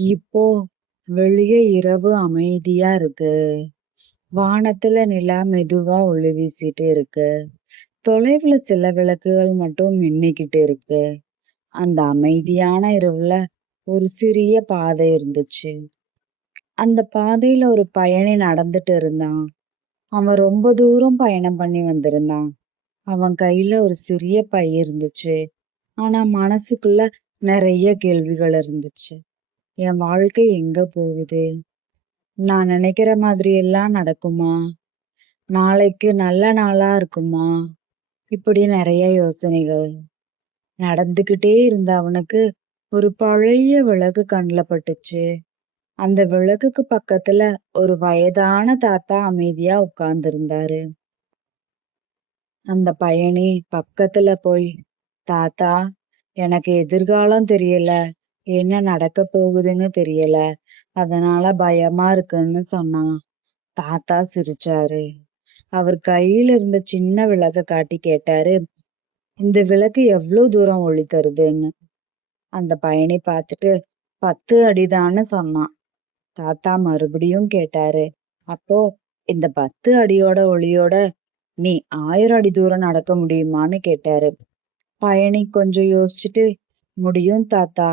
இப்போ வெளிய இரவு அமைதியா இருக்கு. வானத்துல நிலா மெதுவா ஒளி வீசிட்டு இருக்கு. தொலைவுல சில விளக்குகள் மட்டும் மின்னிக்கிட்டு இருக்கு. அந்த அமைதியான இரவுல ஒரு சிறிய பாதை இருந்துச்சு. அந்த பாதையில ஒரு பயணி நடந்துட்டு இருந்தான். அவன் ரொம்ப தூரம் பயணம் பண்ணி வந்திருந்தான். அவன் கையில ஒரு சிறிய பை இருந்துச்சு. ஆனா மனசுக்குள்ள நிறைய கேள்விகள் இருந்துச்சு. என் வாழ்க்கை எங்க போகுது? நான் நினைக்கிற மாதிரி எல்லாம் நடக்குமா? நாளைக்கு நல்ல நாளா இருக்குமா? இப்படி நிறைய யோசனைகள். நடந்துகிட்டே இருந்த அவனுக்கு ஒரு பழைய விளக்கு கண்ணுல பட்டுச்சு. அந்த விளக்குக்கு பக்கத்துல ஒரு வயதான தாத்தா அமைதியா உட்கார்ந்திருந்தாரு. அந்த பயணி பக்கத்துல போய், தாத்தா, எனக்கு எதிர்காலம் தெரியல, என்ன நடக்க போகுதுன்னு தெரியல, அதனால பயமா இருக்குன்னு சொன்னான். தாத்தா சிரிச்சாரு. அவர் கையில இருந்த சின்ன விளக்க காட்டி கேட்டாரு, இந்த விளக்கு எவ்வளவு தூரம் ஒளி தருதுன்னு. அந்த பயணி பார்த்துட்டு 10 அடிதான்னு சொன்னான். தாத்தா மறுபடியும் கேட்டாரு, அப்போ இந்த 10 அடியோட ஒளியோட நீ 1000 அடி தூரம் நடக்க முடியுமான்னு கேட்டாரு. பயணி கொஞ்சம் யோசிச்சுட்டு, முடியும் தாத்தா,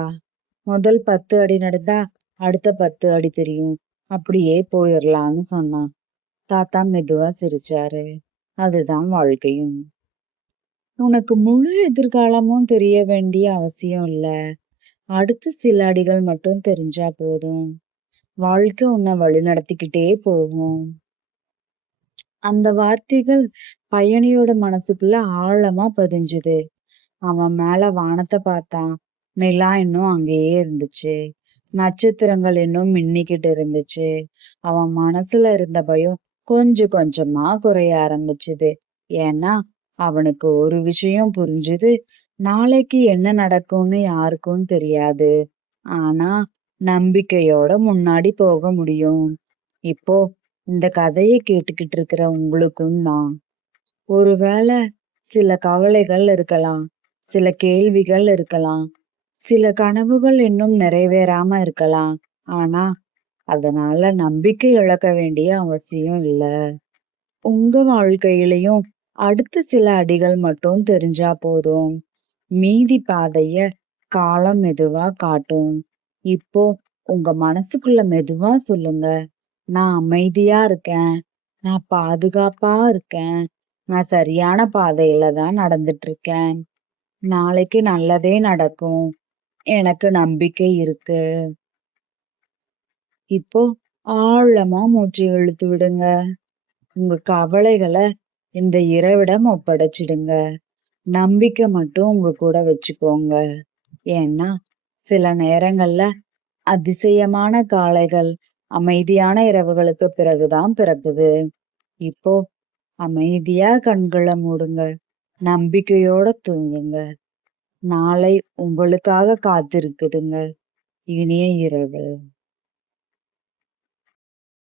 முதல் 10 அடி நடந்தா அடுத்த 10 அடி தெரியும், அப்படியே போயிடலான்னு சொன்னான். தாத்தா மெதுவா சிரிச்சாரு. அதுதான் வாழ்க்கையும். உனக்கு முழு எதிர்காலமும் தெரிய வேண்டிய அவசியம் இல்ல. அடுத்த சில அடிகள் மட்டும் தெரிஞ்சா போதும். வாழ்க்கை உன்னை வழி நடத்திக்கிட்டே போகும். அந்த வார்த்தைகள் பயணியோட மனசுக்குள்ள ஆழமா பதிஞ்சுது. அவன் மேல வானத்தை பார்த்தான். நிலா இன்னும் அங்கேயே இருந்துச்சு. நட்சத்திரங்கள் இன்னும் மின்னிக்கிட்டு இருந்துச்சு. அவன் மனசுல இருந்த பயம் கொஞ்சம் கொஞ்சமா குறைய ஆரம்பிச்சுது. ஏன்னா அவனுக்கு ஒரு விஷயம் புரிஞ்சுது. நாளைக்கு என்ன நடக்கும்னு யாருக்கும் தெரியாது. ஆனா நம்பிக்கையோட முன்னாடி போக முடியும். இப்போ இந்த கதையை கேட்டுக்கிட்டு இருக்கிற உங்களுக்கும் தான். ஒருவேளை சில கவலைகள் இருக்கலாம், சில கேள்விகள் இருக்கலாம், சில கனவுகள் இன்னும் நிறைவேறாம இருக்கலாம். ஆனா அதனால நம்பிக்கை இழக்க வேண்டிய அவசியம் இல்ல. உங்க வாழ்க்கையிலையும் அடுத்த சில அடிகள் மட்டும் தெரிஞ்சா போதும். மீதி பாதைய காலம் மெதுவா காட்டும். இப்போ உங்க மனசுக்குள்ள மெதுவா சொல்லுங்க, நான் அமைதியா இருக்கேன், நான் பாதுகாப்பா இருக்கேன், நான் சரியான பாதையில தான் நடந்துட்டு இருக்கேன், நாளைக்கு நல்லதே நடக்கும், எனக்கு நம்பிக்கை இருக்கு. இப்போ ஆழமா மூச்சு இழுத்து விடுங்க. உங்க கவலைகளை இந்த இரவிடம் ஒப்படைச்சிடுங்க. நம்பிக்கை மட்டும் உங்க கூட வச்சுக்கோங்க. ஏன்னா சில நேரங்கள்ல அதிசயமான காலைகள் அமைதியான இரவுகளுக்கு பிறகுதான் பிறக்குது. இப்போ அமைதியா கண்களை மூடுங்க. நம்பிக்கையோட தூங்குங்க. நாளை உங்களுக்காக காத்திருக்குதுங்க. இனிய இரவு.